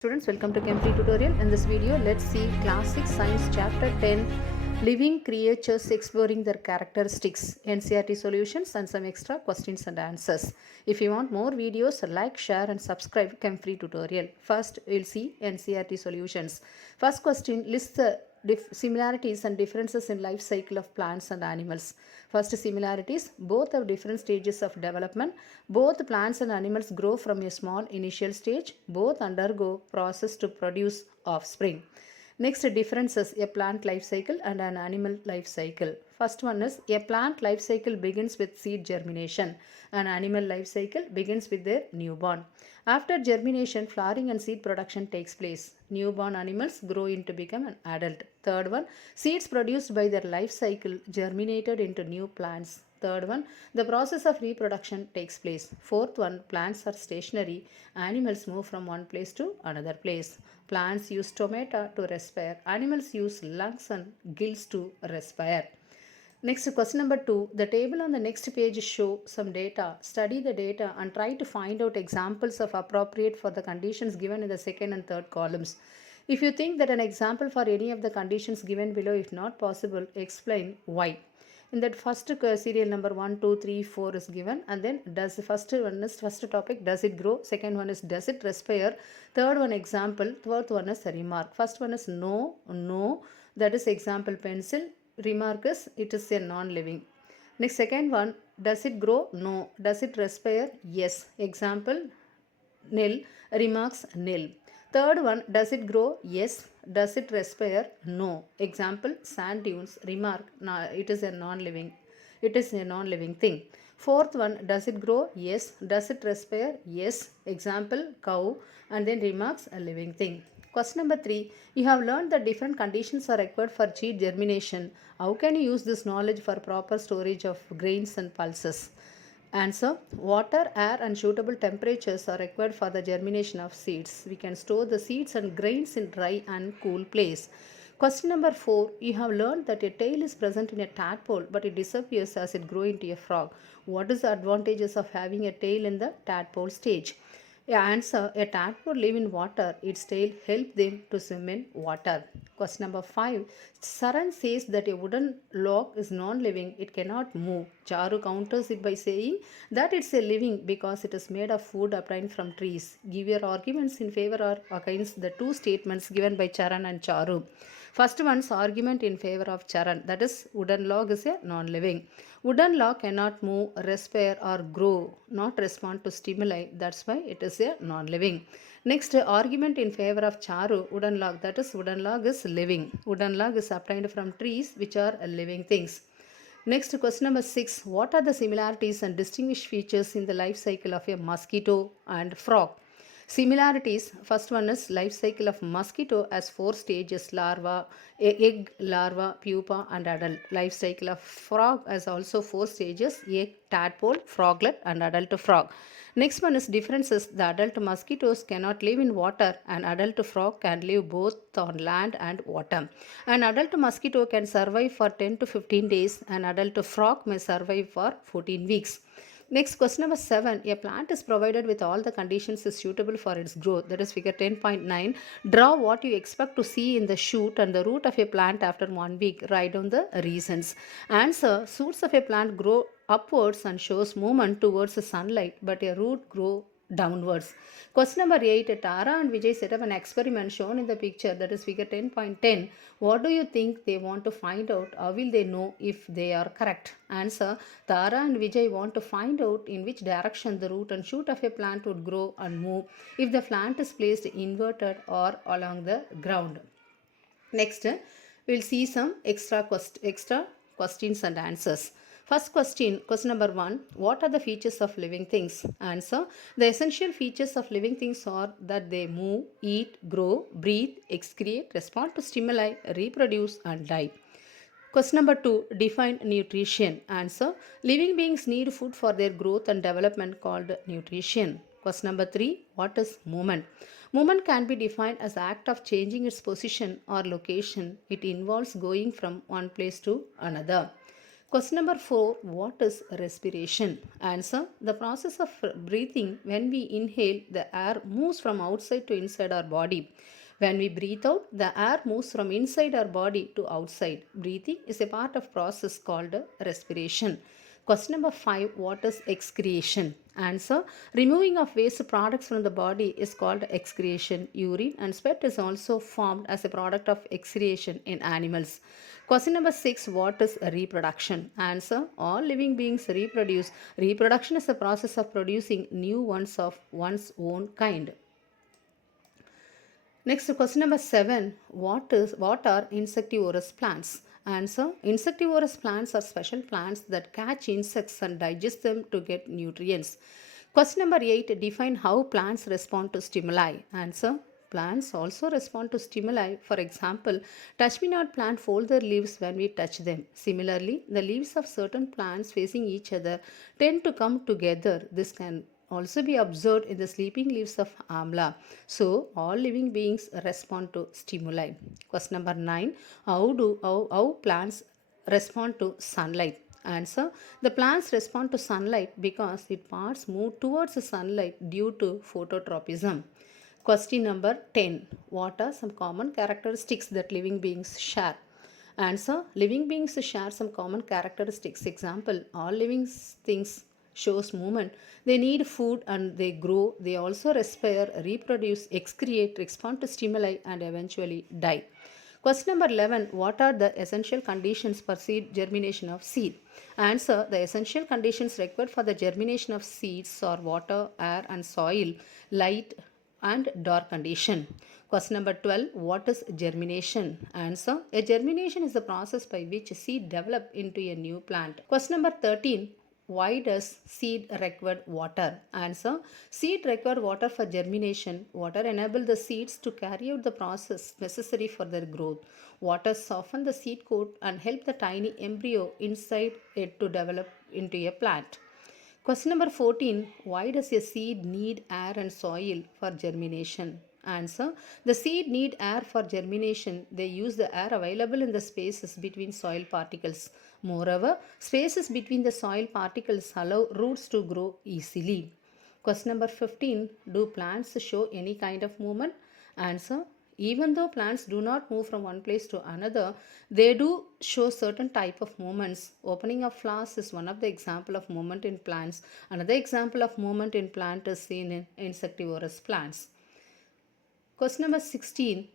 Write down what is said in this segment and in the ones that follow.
Students, welcome to Chem tutorial. In this video, let's see Classic Science Chapter 10, Living Creatures Exploring Their Characteristics, NCERT solutions and some extra questions and answers. If you want more videos, like, share and subscribe Chem tutorial. First, we'll see NCERT solutions. First question, list the similarities and differences in life cycle of plants and animals. First, similarities, both have different stages of development. Both plants and animals grow from a small initial stage. Both undergo process to produce offspring. Next, differences, a plant life cycle and an animal life cycle. First one is, a plant life cycle begins with seed germination. An animal life cycle begins with their newborn. After germination, flowering and seed production takes place. Newborn animals grow into become an adult. Third one, seeds produced by their life cycle germinated into new plants. Third one, the process of reproduction takes place. Fourth one, plants are stationary. Animals move from one place to another place. Plants use stomata to respire. Animals use lungs and gills to respire. Next, question number 2. The table on the next page show some data. Study the data and try to find out examples of appropriate for the conditions given in the second and third columns. If you think that an example for any of the conditions given below is not possible, explain why. In that first serial number 1, 2, 3, 4 is given, and then does the first one is first topic, does it grow? Second one is does it respire? Third one example. Fourth one is a remark. First one is no, that is example pencil. Remark is it is a non-living. Next, second one, does it grow? No. Does it respire? Yes. Example nil. Remarks nil. Third one, does it grow? Yes. Does it respire? No. Example sand dunes. Remark, it is a non-living. It is a non-living thing. Fourth one, does it grow? Yes. Does it respire? Yes. Example cow, and then remarks a living thing. Question number 3. You have learned that different conditions are required for seed germination. How can you use this knowledge for proper storage of grains and pulses? Answer. Water, air and suitable temperatures are required for the germination of seeds. We can store the seeds and grains in dry and cool place. Question number 4. You have learned that a tail is present in a tadpole but it disappears as it grows into a frog. What is the advantages of having a tail in the tadpole stage? Answer. A tadpole live in water. Its tail help them to swim in water. Question number 5. Saran says that a wooden log is non-living. It cannot move. Charu counters it by saying that it's a living because it is made of wood obtained from trees. Give your arguments in favor or against the two statements given by Charan and Charu. First one's argument in favor of Charan, that is wooden log is a non-living. Wooden log cannot move, respire or grow, not respond to stimuli. That's why it is a non-living. Next argument in favor of Charu, wooden log, that is wooden log is living. Wooden log is obtained from trees which are living things. Next, question number 6. What are the similarities and distinguished features in the life cycle of a mosquito and frog? Similarities. First one is life cycle of mosquito as 4 stages: larva, egg, larva, pupa and adult. Life cycle of frog as also 4 stages: egg, tadpole, froglet and adult frog. Next one is differences. The adult mosquitoes cannot live in water and adult frog can live both on land and water. An adult mosquito can survive for 10 to 15 days and adult frog may survive for 14 weeks. Next, question number 7. A plant is provided with all the conditions is suitable for its growth. That is figure 10.9. Draw what you expect to see in the shoot and the root of a plant after 1 week. Write down the reasons. Answer. Shoots of a plant grow upwards and shows movement towards the sunlight, but a root grow downwards. Question number 8. Tara and Vijay set up an experiment shown in the picture, that is figure 10.10. What do you think they want to find out? How will they know if they are correct? Answer. Tara and Vijay want to find out in which direction the root and shoot of a plant would grow and move if the plant is placed inverted or along the ground. Next, we'll see some extra questions and answers. First question number 1. What are the features of living things? Answer. The essential features of living things are that they move, eat, grow, breathe, excrete, respond to stimuli, reproduce and die. Question number 2. Define nutrition. Answer. Living beings need food for their growth and development called nutrition. Question number 3. What is movement? Movement can be defined as the act of changing its position or location. It involves going from one place to another. Question number 4. What is respiration? Answer. The process of breathing. When we inhale, the air moves from outside to inside our body. When we breathe out, the air moves from inside our body to outside. Breathing is a part of process called respiration. Question number 5. What is excretion? Answer. Removing of waste products from the body is called excretion. Urine and sweat is also formed as a product of excretion in animals. Question number 6. What is reproduction? Answer. All living beings reproduce. Reproduction is the process of producing new ones of one's own kind. Next, question number 7. What are insectivorous plants? Answer. Insectivorous plants are special plants that catch insects and digest them to get nutrients. Question number 8. Define how plants respond to stimuli. Answer. Plants also respond to stimuli. For example, touch me not plant fold their leaves when we touch them. Similarly, the leaves of certain plants facing each other tend to come together. This can also be observed in the sleeping leaves of amla. So, all living beings respond to stimuli. Question number 9. How plants respond to sunlight? Answer. The plants respond to sunlight because its parts move towards the sunlight due to phototropism. Question number 10. What are some common characteristics that living beings share? Answer. Living beings share some common characteristics. Example, all living things shows movement. They need food and they grow. They also respire, reproduce, excrete, respond to stimuli and eventually die. Question number 11. What are the essential conditions for seed germination of seed? Answer. The essential conditions required for the germination of seeds are water, air and soil, light and dark condition. Question number 12. What is germination? Answer. A germination is the process by which seed develop into a new plant. Question number 13. Why does seed require water? Answer. Seed require water for germination. Water enables the seeds to carry out the process necessary for their growth. Water softens the seed coat and help the tiny embryo inside it to develop into a plant. Question number 14. Why does a seed need air and soil for germination? Answer. The seed need air for germination. They use the air available in the spaces between soil particles. Moreover, spaces between the soil particles allow roots to grow easily. Question number 15. Do plants show any kind of movement? Answer. Even though plants do not move from one place to another, they do show certain type of movements. Opening of flowers is one of the example of movement in plants. Another example of movement in plant is seen in insectivorous plants. Question number 16.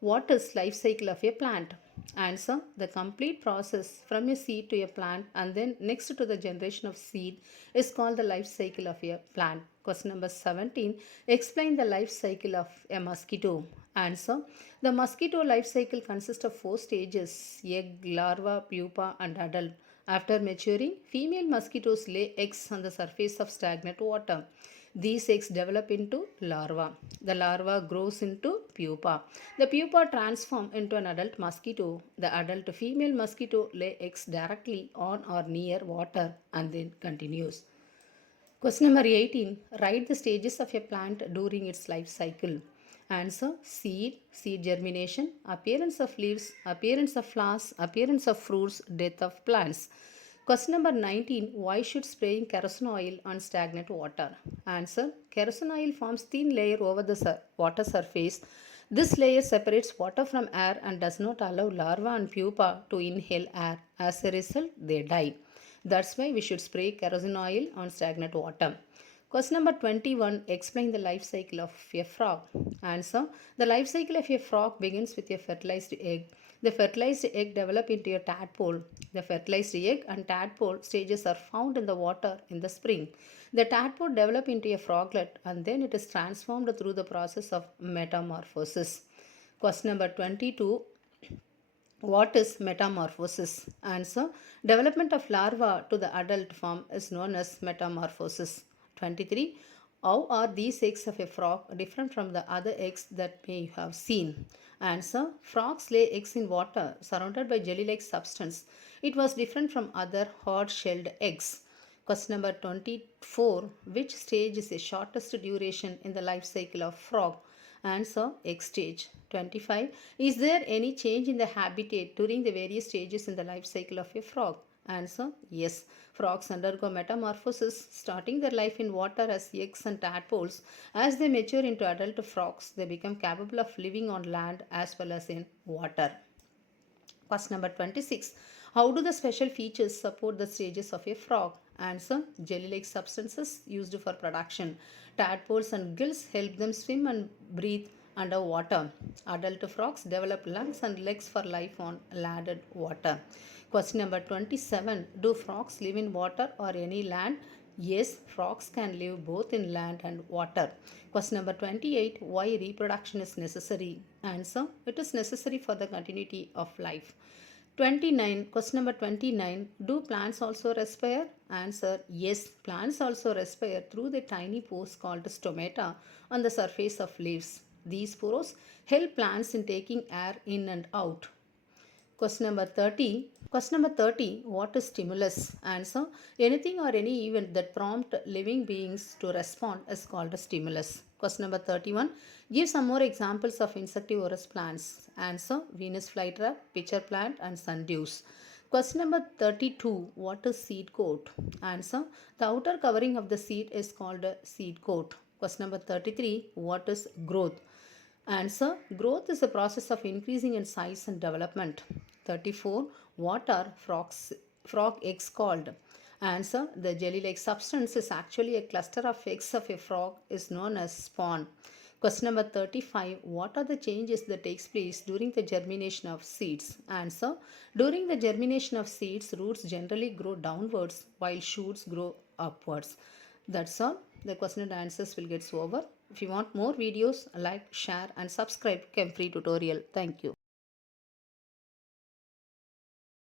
What is life cycle of a plant? Answer. The complete process from a seed to a plant and then next to the generation of seed is called the life cycle of a plant. Question number 17. Explain the life cycle of a mosquito. Answer. The mosquito life cycle consists of 4 stages: egg, larva, pupa and adult. After maturing, female mosquitoes lay eggs on the surface of stagnant water. These eggs develop into larva. The larva grows into pupa. The pupa transforms into an adult mosquito. The adult female mosquito lay eggs directly on or near water and then continues. Question number 18. Write the stages of a plant during its life cycle. Answer. Seed germination, appearance of leaves, appearance of flowers, appearance of fruits, death of plants. Question number 19. Why should spraying kerosene oil on stagnant water? Answer. Kerosene oil forms thin layer over the water surface. This layer separates water from air and does not allow larva and pupa to inhale air. As a result, they die. That's why we should spray kerosene oil on stagnant water. Question number 21. Explain the life cycle of a frog. Answer. The life cycle of a frog begins with a fertilized egg. The fertilized egg develop into a tadpole. The fertilized egg and tadpole stages are found in the water in the spring. The tadpole develop into a froglet and then it is transformed through the process of metamorphosis. Question number 22. What is metamorphosis? Answer. Development of larva to the adult form is known as metamorphosis. 23. How are these eggs of a frog different from the other eggs that may have seen? Answer. Frogs lay eggs in water surrounded by jelly-like substance. It was different from other hard-shelled eggs. Question number 24. Which stage is the shortest duration in the life cycle of frog? Answer. Egg stage. 25. Is there any change in the habitat during the various stages in the life cycle of a frog? Answer, yes. Frogs undergo metamorphosis, starting their life in water as eggs and tadpoles. As they mature into adult frogs, they become capable of living on land as well as in water. Question number 26. How do the special features support the stages of a frog? Answer, jelly-like substances used for production. Tadpoles and gills help them swim and breathe underwater. Adult frogs develop lungs and legs for life on land and water. Question number 27. Do frogs live in water or any land? Yes, frogs can live both in land and water. Question number 28. Why reproduction is necessary? Answer, it is necessary for the continuity of life. 29. Question number 29. Do plants also respire? Answer, yes, plants also respire through the tiny pores called stomata on the surface of leaves. These pores help plants in taking air in and out. Question number 30. Question number 30. What is stimulus? Answer, anything or any event that prompt living beings to respond is called a stimulus. Question number 31. Give some more examples of insectivorous plants. Answer, Venus flytrap, pitcher plant and sundews. Question number 32. What is seed coat? Answer, the outer covering of the seed is called a seed coat. Question number 33. What is growth? Answer, growth is a process of increasing in size and development. 34. What are frog eggs called? Answer, the jelly-like substance is actually a cluster of eggs of a frog is known as spawn. Question number 35. What are the changes that takes place during the germination of seeds? Answer, during the germination of seeds, roots generally grow downwards while shoots grow upwards. That's all. The question and answers will get over. If you want more videos, like, share and subscribe Chem Free Tutorial. Thank you.